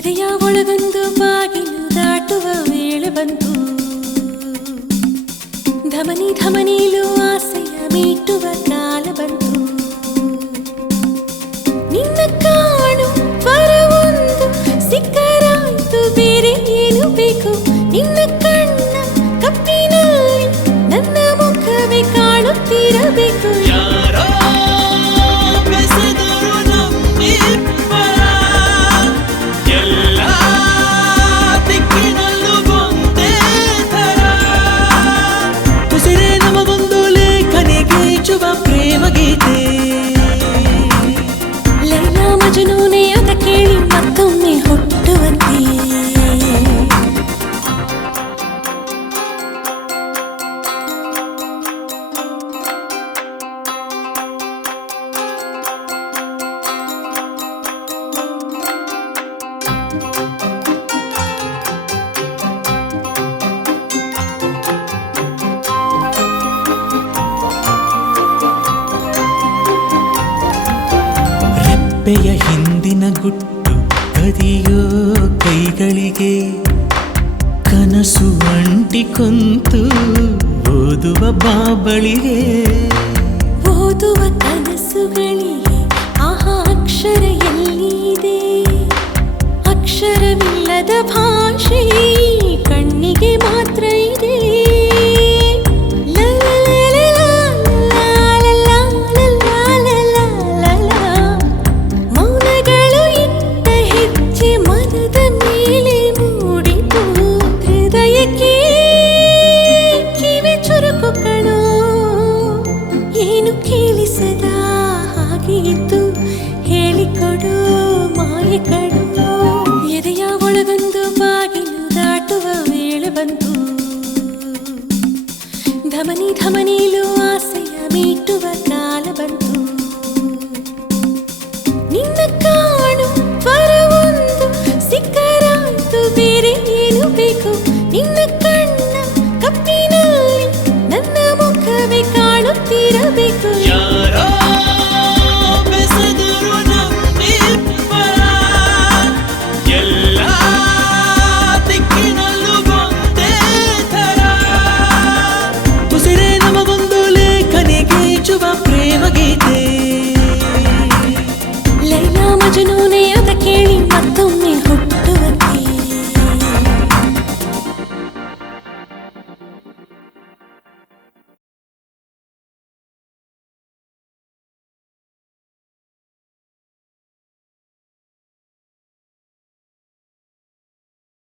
ಎದೆಯ ಒಳಗೊಂದು ಬಾಗಿಲು ದಾಟುವ ವೇಳೆ ಬಂತು. ಧಮನಿ ಧಮನಿಲು ಆಸೆಯ ಮೀಟುವ ಕಾಲ ಬಂತು. ನಿನ್ನ ಕಾಣು ವರವೊಂದು ಸಿಕ್ಕರಾಯ್ತು, ಬೇರೆ ಏನು ಬೇಕು? ನಿನ್ನ ಕಣ್ಣ ಕಪ್ಪಿನಲ್ಲಿ ನನ್ನ ಮುಖವೇ ಕಾಣುತ್ತಿರಬೇಕು. ಪ್ರೇಮ ಗೀತೆ ಲೈಲಾ ಮಜನೂನೇ ಅದ ಕೇಳಿ ಮತ್ತೊಮ್ಮೆ ಹುಟ್ಟುವಂತೆ. ರೆಪ್ಪೆಯ ಹಿಂದಿನ ಗುಟ್ಟು ಕದಿಯೋ ಕೈಗಳಿಗೆ ಕನಸು ಅಂಟಿಕೊಂತು ಓದುವ ಬಾಬಳಿಗೆ. ಓದುವ ಕನಸುಗಳಿಗೆ ಆಹಾ ಅಕ್ಷರ ಎಲ್ಲಿದೆ? ಅಕ್ಷರವಿಲ್ಲದ ಭಾಷೆ ಕಣ್ಣಿಗೆ ಮಾತ್ರ ಇದೆ. ಮೌನಗಳು ಇಟ್ಟ ಹೆಜ್ಜೆ ಮನದ ಮೇಲೆ ಮೂಡಿತು. ಹೃದಯಕ್ಕೆ ಕಿವಿ ಚುರುಕು ಕಣೋ, ಏನು ಕೇಳಿಸದ ಹಾಗೆ ಇದ್ದು ಹೇಳಿಕೊಡು ಮಾಯ ಕಡು. ಎದೆಯ ಒಳಗೊಂದು ಬಾಗಿಲು ದಾಟುವ ವೇಳೆ ಬಂತು. ಧಮನಿ ಧಮನಿಲು ಆಸೆಯ ಮೀಟುವ ಕಾಲ ಬಂತು. ನಿನ್ನ ಕಾಣು ವರವೊಂದು ಸಿಕ್ಕರಾಯ್ತು, ಬೇರೆ ಏನು ಬೇಕು? ನಿನ್ನ